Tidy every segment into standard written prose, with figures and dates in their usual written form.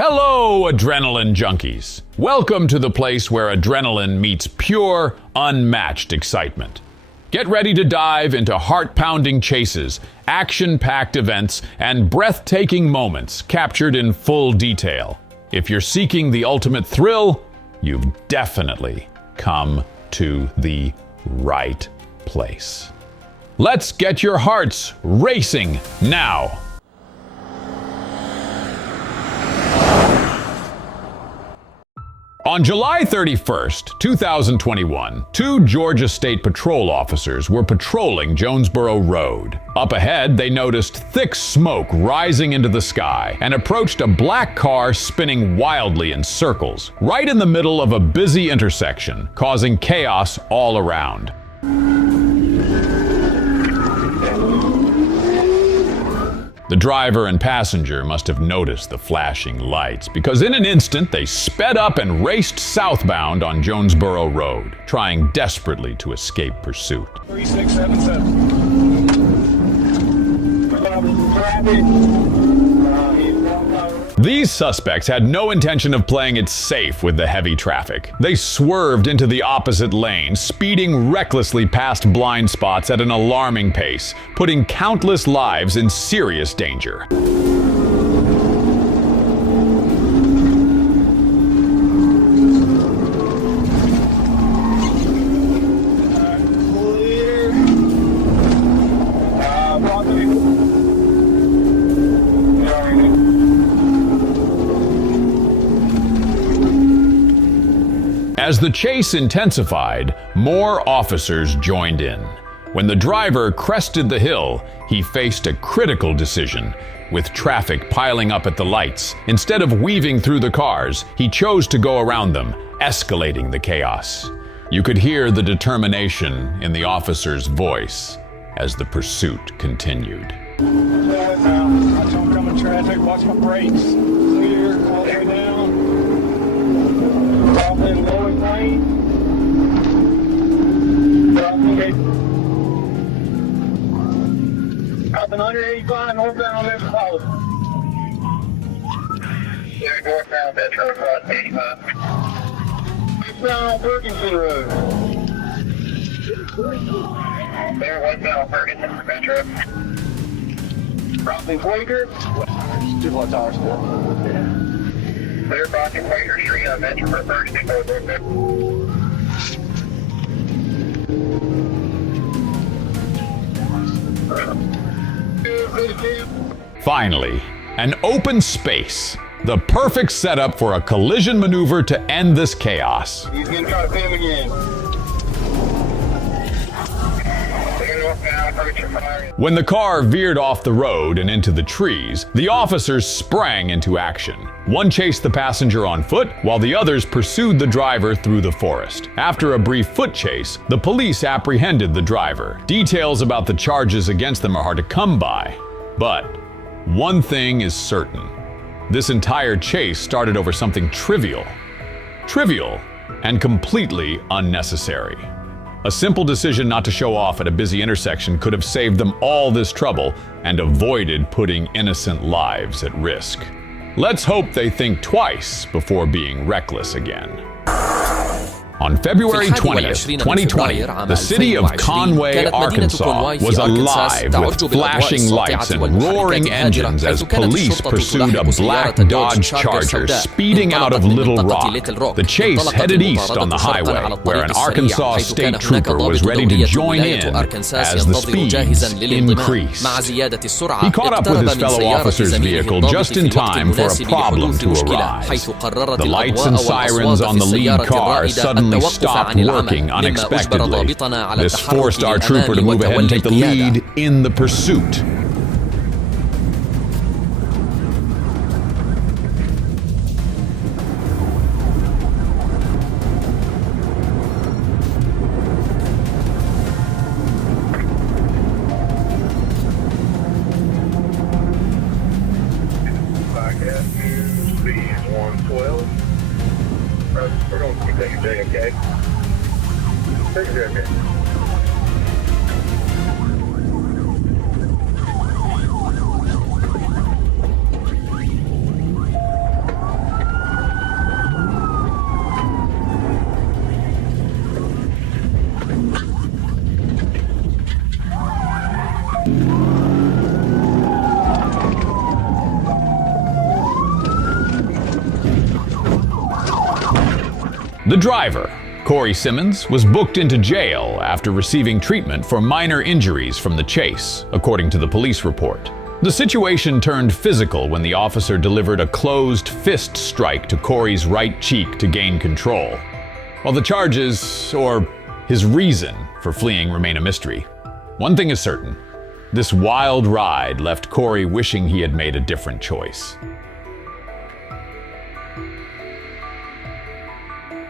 Hello, adrenaline junkies. Welcome to the place where adrenaline meets pure, unmatched excitement. Get ready to dive into heart-pounding chases, action-packed events, and breathtaking moments captured in full detail. If you're seeking the ultimate thrill, you've definitely come to the right place. Let's get your hearts racing now. On July 31st, 2021, two Georgia State Patrol officers were patrolling Jonesboro Road. Up ahead, they noticed thick smoke rising into the sky and approached a black car spinning wildly in circles, right in the middle of a busy intersection, causing chaos all around. The driver and passenger must have noticed the flashing lights, because in an instant they sped up and raced southbound on Jonesboro Road, trying desperately to escape pursuit. 3677. These suspects had no intention of playing it safe with the heavy traffic. They swerved into the opposite lane, speeding recklessly past blind spots at an alarming pace, putting countless lives in serious danger. As the chase intensified, more officers joined in. When the driver crested the hill, he faced a critical decision. With traffic piling up at the lights, instead of weaving through the cars, he chose to go around them, escalating the chaos. You could hear the determination in the officer's voice as the pursuit continued. Watch oncoming traffic, watch my brakes. Clear, all the way down. Drop in lowest lane. Drop in. Dropping 185 northbound on this solid. There, northbound Metro, 85. Westbound on Ferguson Road. There, westbound on Ferguson Metro. Crossing Quaker. Two flat tires still. Clear crossing Quaker Street on Metro for Ferguson Road. Finally, an open space. The perfect setup for a collision maneuver to end this chaos. He's going to try to pin him again. When the car veered off the road and into the trees, the officers sprang into action. One chased the passenger on foot, while the others pursued the driver through the forest. After a brief foot chase, the police apprehended the driver. Details about the charges against them are hard to come by. But one thing is certain. This entire chase started over something trivial. Trivial and completely unnecessary. A simple decision not to show off at a busy intersection could have saved them all this trouble and avoided putting innocent lives at risk. Let's hope they think twice before being reckless again. On February 20th, 2020, the city of Conway, Arkansas was alive with flashing lights and roaring engines as police pursued a black Dodge Charger speeding out of Little Rock. The chase headed east on the highway, where an Arkansas state trooper was ready to join in as the speeds increased. He caught up with his fellow officer's vehicle just in time for a problem to arise. The lights and sirens on the lead car suddenly stopped working unexpectedly. This forced our trooper to move ahead and take the lead in the pursuit. We're going to keep taking J, okay? Take J, okay? The driver, Corey Simmons, was booked into jail after receiving treatment for minor injuries from the chase, according to the police report. The situation turned physical when the officer delivered a closed fist strike to Corey's right cheek to gain control. While the charges, or his reason for fleeing, remain a mystery, one thing is certain: this wild ride left Corey wishing he had made a different choice.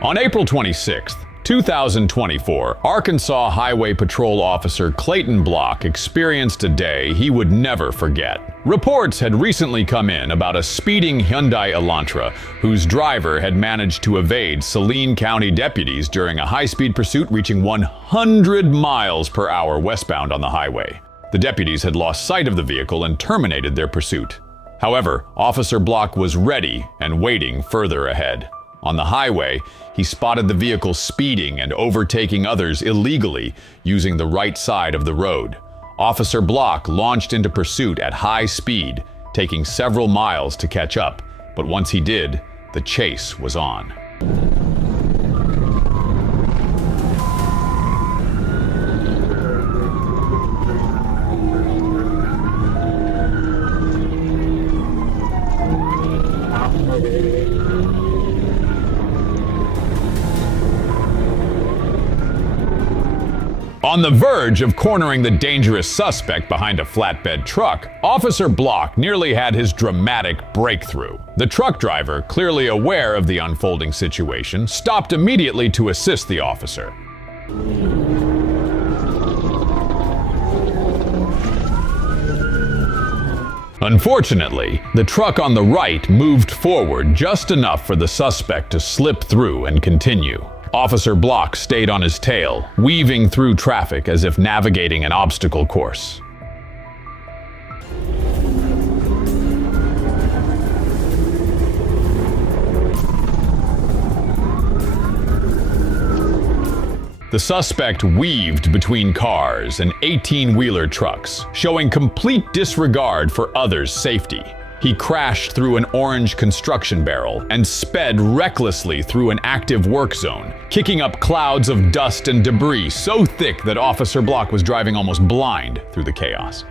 On April 26, 2024, Arkansas Highway Patrol Officer Clayton Block experienced a day he would never forget. Reports had recently come in about a speeding Hyundai Elantra whose driver had managed to evade Saline County deputies during a high-speed pursuit reaching 100 miles per hour westbound on the highway. The deputies had lost sight of the vehicle and terminated their pursuit. However, Officer Block was ready and waiting further ahead. On the highway, he spotted the vehicle speeding and overtaking others illegally using the right side of the road. Officer Block launched into pursuit at high speed, taking several miles to catch up. But once he did, the chase was on. On the verge of cornering the dangerous suspect behind a flatbed truck, Officer Block nearly had his dramatic breakthrough. The truck driver, clearly aware of the unfolding situation, stopped immediately to assist the officer. Unfortunately, the truck on the right moved forward just enough for the suspect to slip through and continue. Officer Block stayed on his tail, weaving through traffic as if navigating an obstacle course. The suspect weaved between cars and 18-wheeler trucks, showing complete disregard for others' safety. He crashed through an orange construction barrel and sped recklessly through an active work zone, kicking up clouds of dust and debris so thick that Officer Block was driving almost blind through the chaos.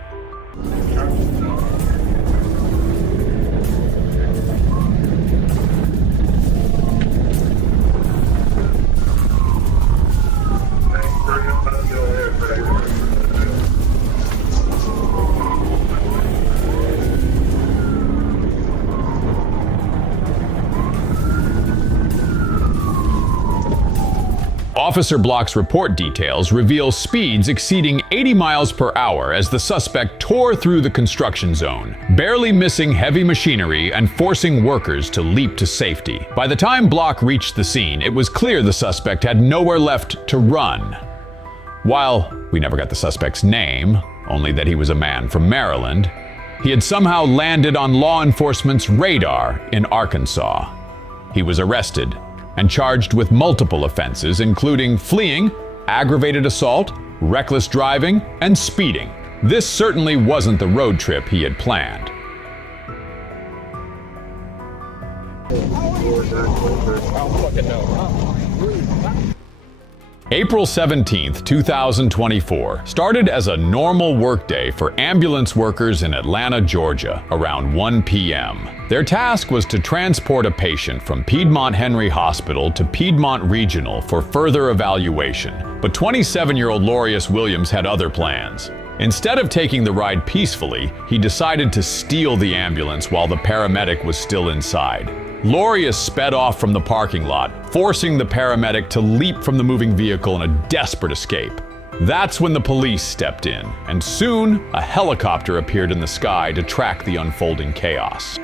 Officer Block's report details reveal speeds exceeding 80 miles per hour as the suspect tore through the construction zone, barely missing heavy machinery and forcing workers to leap to safety. By the time Block reached the scene, it was clear the suspect had nowhere left to run. While we never got the suspect's name, only that he was a man from Maryland, he had somehow landed on law enforcement's radar in Arkansas. He was arrested and charged with multiple offenses, including fleeing, aggravated assault, reckless driving, and speeding. This certainly wasn't the road trip he had planned. April 17, 2024 started as a normal workday for ambulance workers in Atlanta, Georgia, around 1 p.m. Their task was to transport a patient from Piedmont Henry Hospital to Piedmont Regional for further evaluation. But 27-year-old Lorius Williams had other plans. Instead of taking the ride peacefully, he decided to steal the ambulance while the paramedic was still inside. Lorius sped off from the parking lot, forcing the paramedic to leap from the moving vehicle in a desperate escape. That's when the police stepped in, and soon a helicopter appeared in the sky to track the unfolding chaos.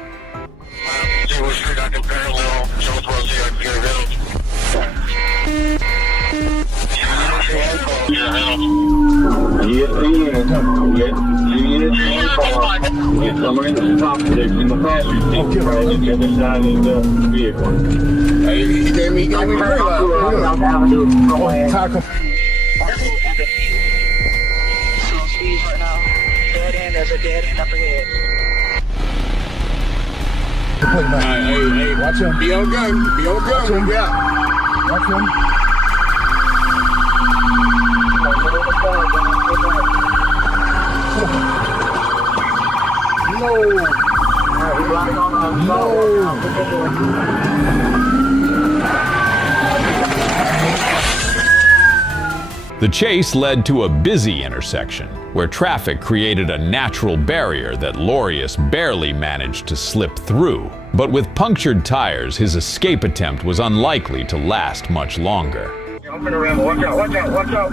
Hey, watch him. Be on gun. Be on gun. Yeah. Watch him. The chase led to a busy intersection, where traffic created a natural barrier that Lorius barely managed to slip through. But with punctured tires, his escape attempt was unlikely to last much longer. Jumping around, watch out, watch out, watch out.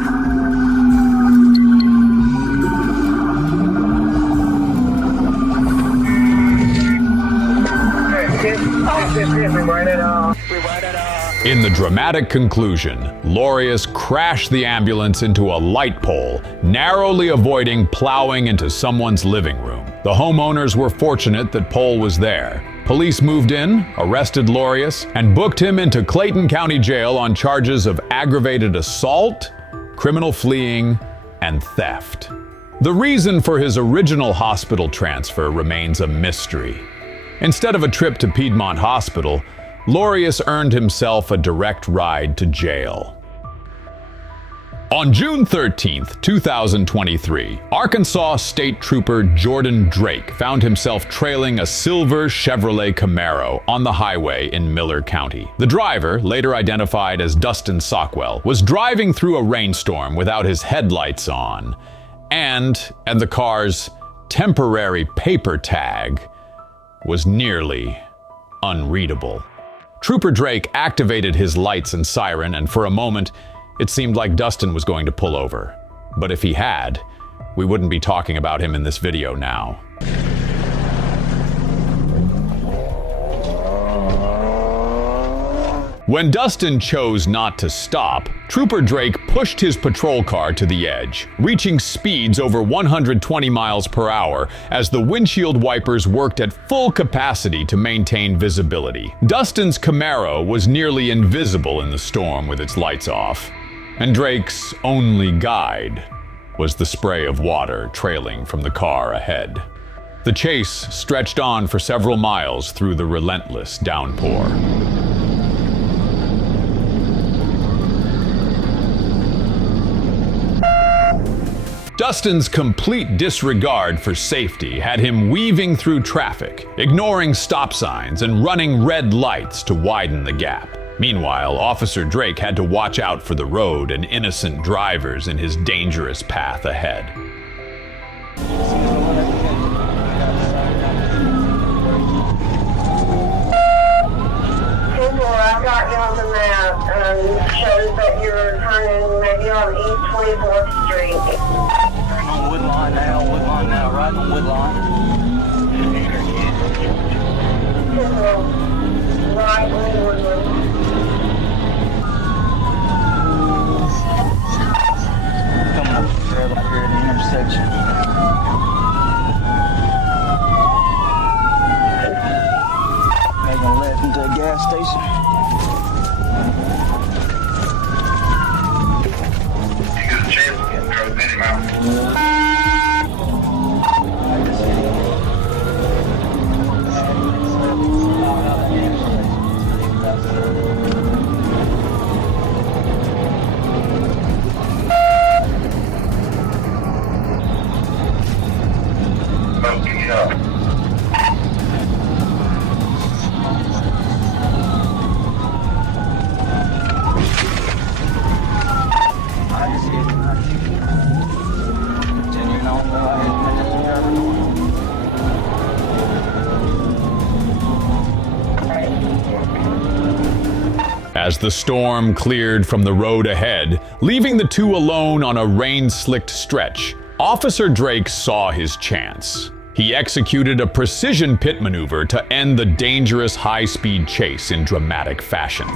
In the dramatic conclusion, Lorius crashed the ambulance into a light pole, narrowly avoiding plowing into someone's living room. The homeowners were fortunate that Pole was there. Police moved in, arrested Lorius, and booked him into Clayton County Jail on charges of aggravated assault, criminal fleeing, and theft. The reason for his original hospital transfer remains a mystery. Instead of a trip to Piedmont Hospital, Lorius earned himself a direct ride to jail. On June 13, 2023, Arkansas State Trooper Jordan Drake found himself trailing a silver Chevrolet Camaro on the highway in Miller County. The driver, later identified as Dustin Sockwell, was driving through a rainstorm without his headlights on, and the car's temporary paper tag was nearly unreadable. Trooper Drake activated his lights and siren, and for a moment, it seemed like Dustin was going to pull over. But if he had, we wouldn't be talking about him in this video now. When Dustin chose not to stop, Trooper Drake pushed his patrol car to the edge, reaching speeds over 120 miles per hour as the windshield wipers worked at full capacity to maintain visibility. Dustin's Camaro was nearly invisible in the storm with its lights off, and Drake's only guide was the spray of water trailing from the car ahead. The chase stretched on for several miles through the relentless downpour. Dustin's complete disregard for safety had him weaving through traffic, ignoring stop signs and running red lights to widen the gap. Meanwhile, Officer Drake had to watch out for the road and innocent drivers in his dangerous path ahead. I've got you on the map, shows that you're turning maybe on East 24th Street. On Woodline now, right on Woodline. Right on Woodland. Coming up the trail out here at the intersection. Making a left into a gas station. As the storm cleared from the road ahead, leaving the two alone on a rain-slicked stretch, Officer Drake saw his chance. He executed a precision pit maneuver to end the dangerous high-speed chase in dramatic fashion.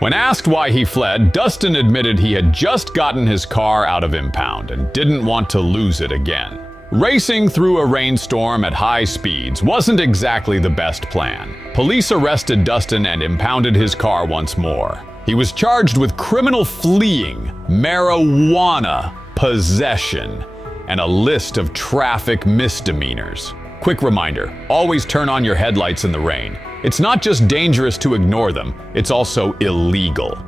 When asked why he fled, Dustin admitted he had just gotten his car out of impound and didn't want to lose it again. Racing through a rainstorm at high speeds wasn't exactly the best plan. Police arrested Dustin and impounded his car once more. He was charged with criminal fleeing, marijuana possession, and a list of traffic misdemeanors. Quick reminder, always turn on your headlights in the rain. It's not just dangerous to ignore them, it's also illegal.